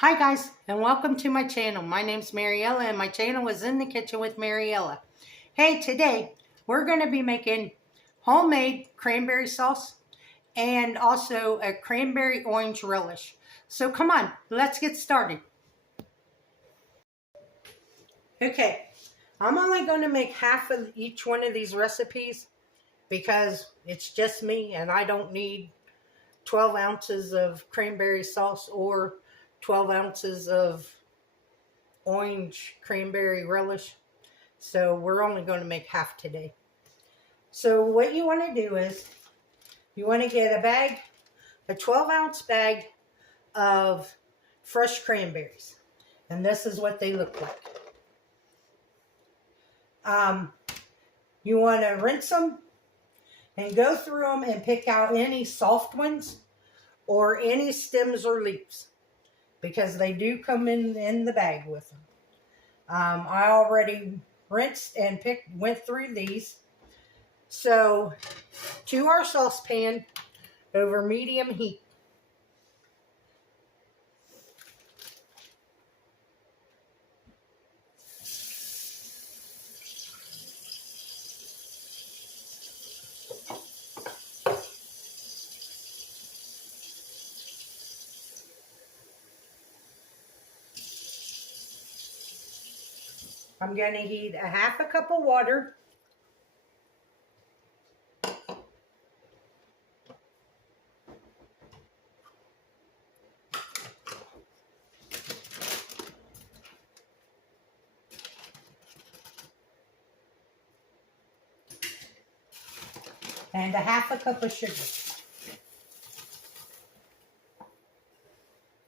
Hi guys, and welcome to my channel. My name's Mariella, and my channel is In the Kitchen with Mariella. Hey, today we're going to be making homemade cranberry sauce and also a cranberry orange relish. So come on, let's get started. Okay, I'm only going to make half of each one of these recipes because it's just me and I don't need 12 ounces of cranberry sauce or 12 ounces of orange cranberry relish. So we're only going to make half today. So what you want to do is you want to get a 12-ounce bag of fresh cranberries. And this is what they look like. You want to rinse them and go through them and pick out any soft ones or any stems or leaves, because they do come in the bag with them. I already rinsed and went through these. So to our saucepan over medium heat. I'm going to heat a half a cup of water. And a half a cup of sugar.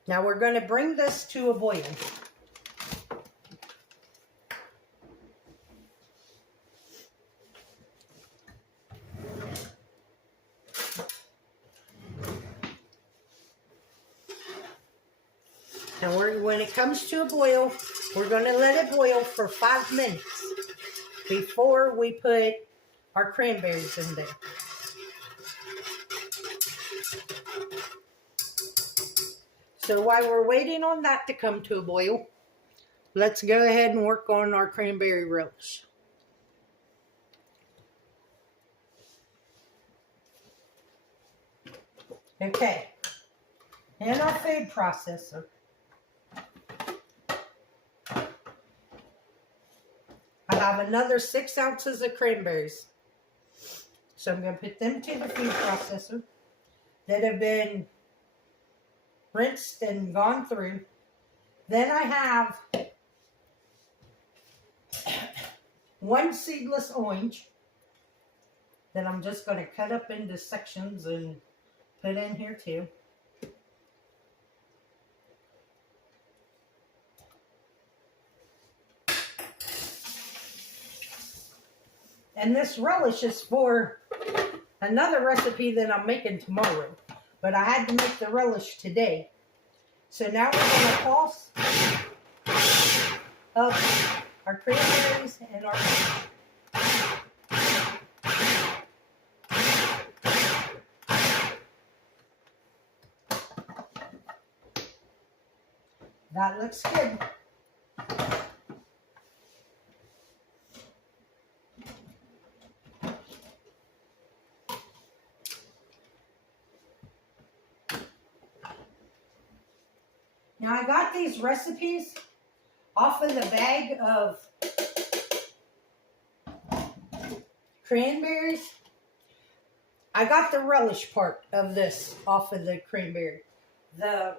Now we're going to bring this to a boil. And when it comes to a boil, we're going to let it boil for 5 minutes before we put our cranberries in there. So while we're waiting on that to come to a boil, let's go ahead and work on our cranberry relish. Okay, in our food processor, I have another 6 ounces of cranberries. So I'm going to put them to the food processor that have been rinsed and gone through. Then I have 1 seedless orange that I'm just going to cut up into sections and put in here too. And this relish is for another recipe that I'm making tomorrow. But I had to make the relish today. So now we're going to toss up our cranberries and our that looks good. Now I got these recipes off of the bag of cranberries. I got the relish part of this off of the cranberry. The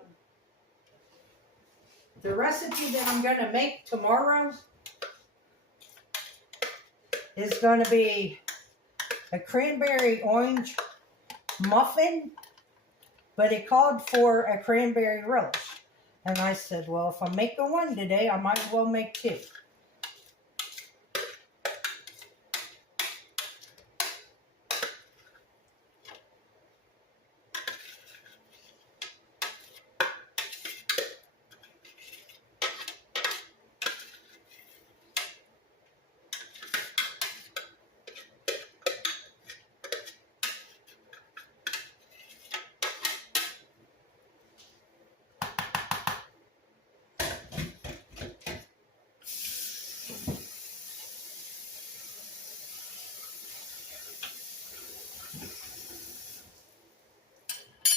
recipe that I'm going to make tomorrow is going to be a cranberry orange muffin, but it called for a cranberry relish. And I said, well, if I'm making one today, I might as well make 2.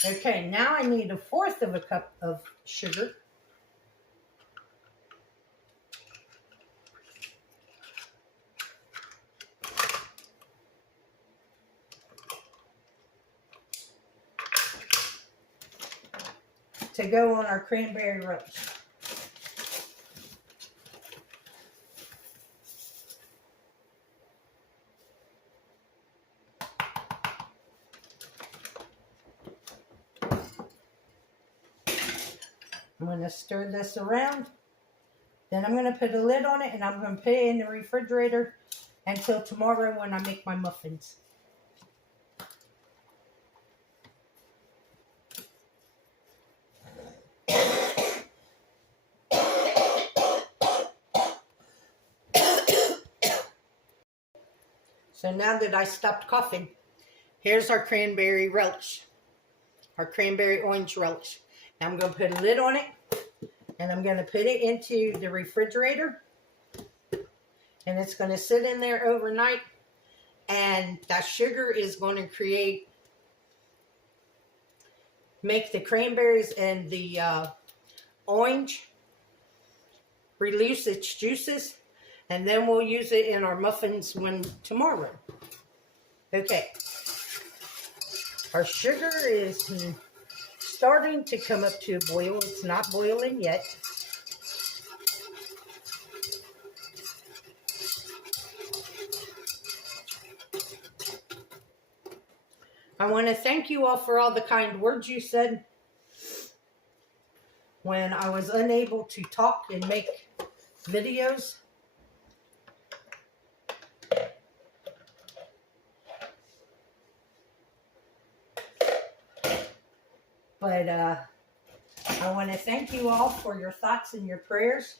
Okay, now I need 1/4 of a cup of sugar. To go on our cranberry relish. I'm going to stir this around. Then I'm going to put a lid on it and I'm going to put it in the refrigerator until tomorrow when I make my muffins. So now that I stopped coughing, here's our cranberry relish, our cranberry orange relish. Now I'm going to put a lid on it and I'm going to put it into the refrigerator and it's going to sit in there overnight, and that sugar is going to make the cranberries and the orange release its juices, and then we'll use it in our muffins tomorrow. Okay, our sugar is starting to come up to a boil. It's not boiling yet. I want to thank you all for all the kind words you said when I was unable to talk and make videos. But I want to thank you all for your thoughts and your prayers.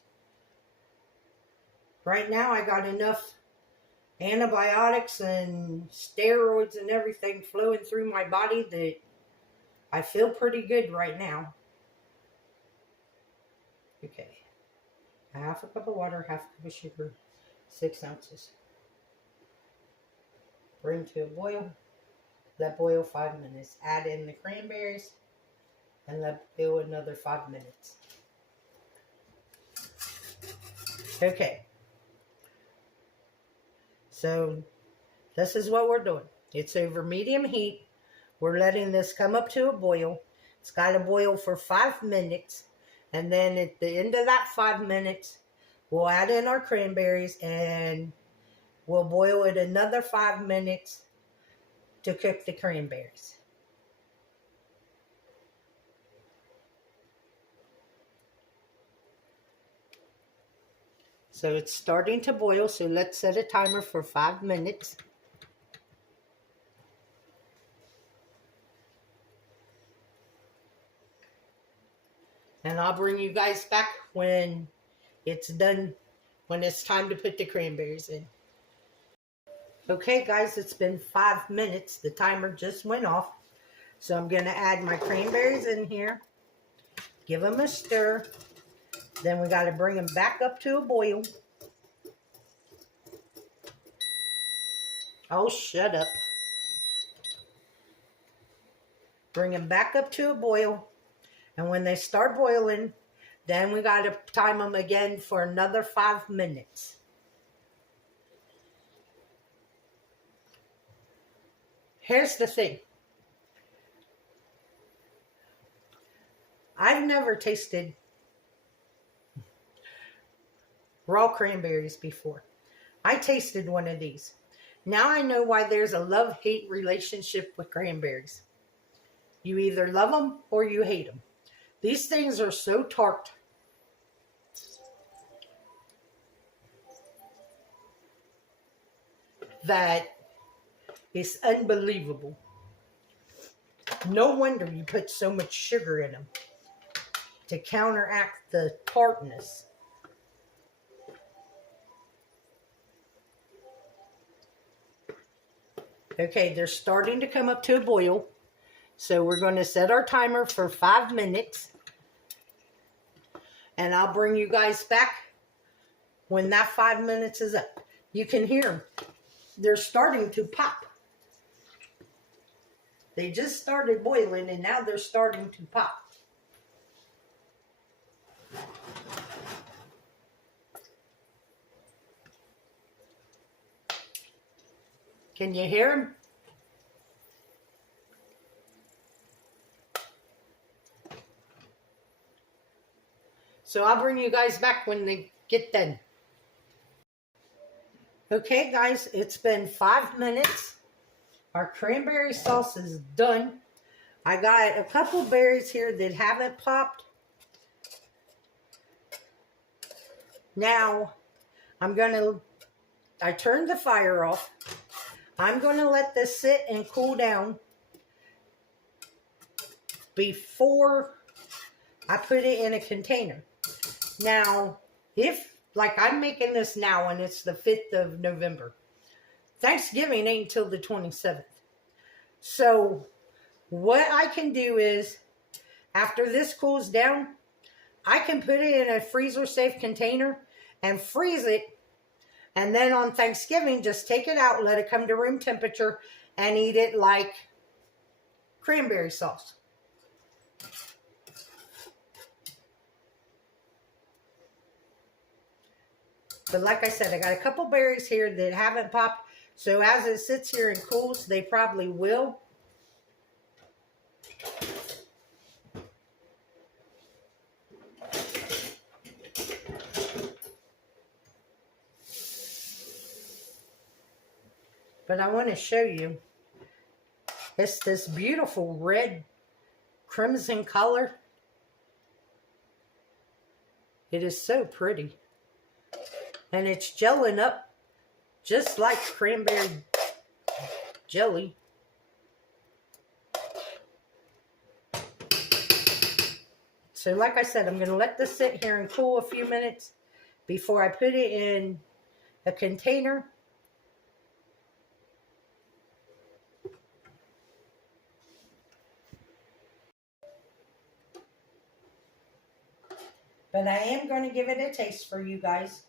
Right now I got enough antibiotics and steroids and everything flowing through my body that I feel pretty good right now. Okay, 1/2 cup of water, 1/2 cup of sugar, 6 ounces. Bring to a boil. Let boil 5 minutes. Add in the cranberries and let boil another 5 minutes. Okay. So this is what we're doing. It's over medium heat. We're letting this come up to a boil. It's got to boil for 5 minutes. And then at the end of that 5 minutes, we'll add in our cranberries and we'll boil it another 5 minutes to cook the cranberries. So it's starting to boil, so let's set a timer for 5 minutes. And I'll bring you guys back when it's done, when it's time to put the cranberries in. Okay guys, it's been 5 minutes. The timer just went off. So I'm going to add my cranberries in here. Give them a stir. Then we got to bring them back up to a boil. Oh, shut up. Bring them back up to a boil. And when they start boiling, then we got to time them again for another 5 minutes. Here's the thing. I've never tasted raw cranberries before. I tasted one of these. Now I know why there's a love-hate relationship with cranberries. You either love them or you hate them. These things are so tart. That it's unbelievable. No wonder you put so much sugar in them to counteract the tartness. Okay, they're starting to come up to a boil. So we're going to set our timer for 5 minutes. And I'll bring you guys back when that 5 minutes is up. You can hear them. They're starting to pop. They just started boiling and now they're starting to pop. Can you hear them? So I'll bring you guys back when they get done. Okay guys, it's been 5 minutes. Our cranberry sauce is done. I got a couple berries here that haven't popped. Now, I turned the fire off. I'm going to let this sit and cool down before I put it in a container. Now, like I'm making this now and it's the 5th of November. Thanksgiving ain't until the 27th. So, what I can do is, after this cools down, I can put it in a freezer-safe container and freeze it. And then on Thanksgiving, just take it out, let it come to room temperature, and eat it like cranberry sauce. But like I said, I got a couple berries here that haven't popped. So as it sits here and cools, they probably will. But I want to show you. It's this beautiful red crimson color. It is so pretty. And it's gelling up just like cranberry jelly. So like I said, I'm going to let this sit here and cool a few minutes before I put it in a container. But I am going to give it a taste for you guys.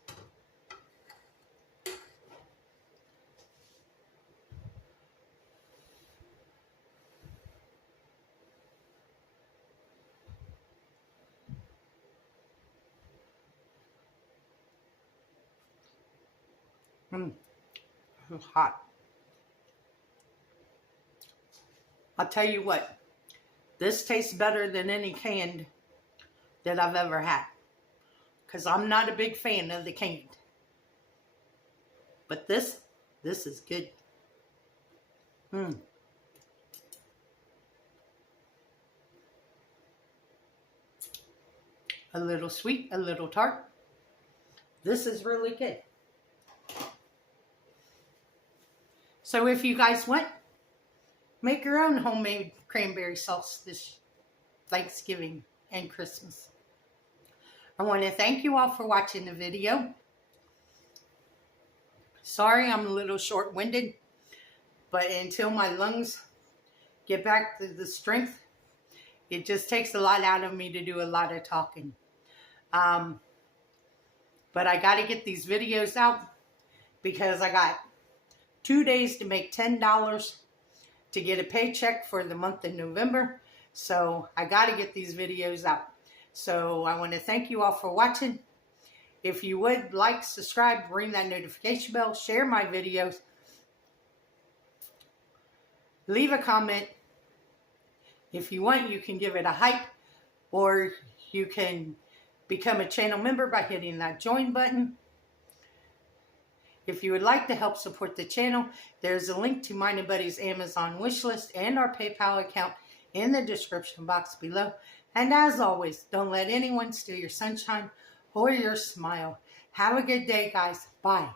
It's hot. I'll tell you what, this tastes better than any canned that I've ever had. Because I'm not a big fan of the canned. But this is good. A little sweet, a little tart. This is really good. So if you guys want, make your own homemade cranberry sauce this Thanksgiving and Christmas. I want to thank you all for watching the video. Sorry I'm a little short-winded, but until my lungs get back to the strength, it just takes a lot out of me to do a lot of talking. But I got to get these videos out because I got 2 days to make $10 to get a paycheck for the month of November. So I got to get these videos out. So I want to thank you all for watching. If you would like, subscribe, ring that notification bell, share my videos, leave a comment. If you want, you can give it a hype, or you can become a channel member by hitting that join button. If you would like to help support the channel, there's a link to mine and Buddy's Amazon wishlist and our PayPal account in the description box below. And as always, don't let anyone steal your sunshine or your smile. Have a good day, guys. Bye.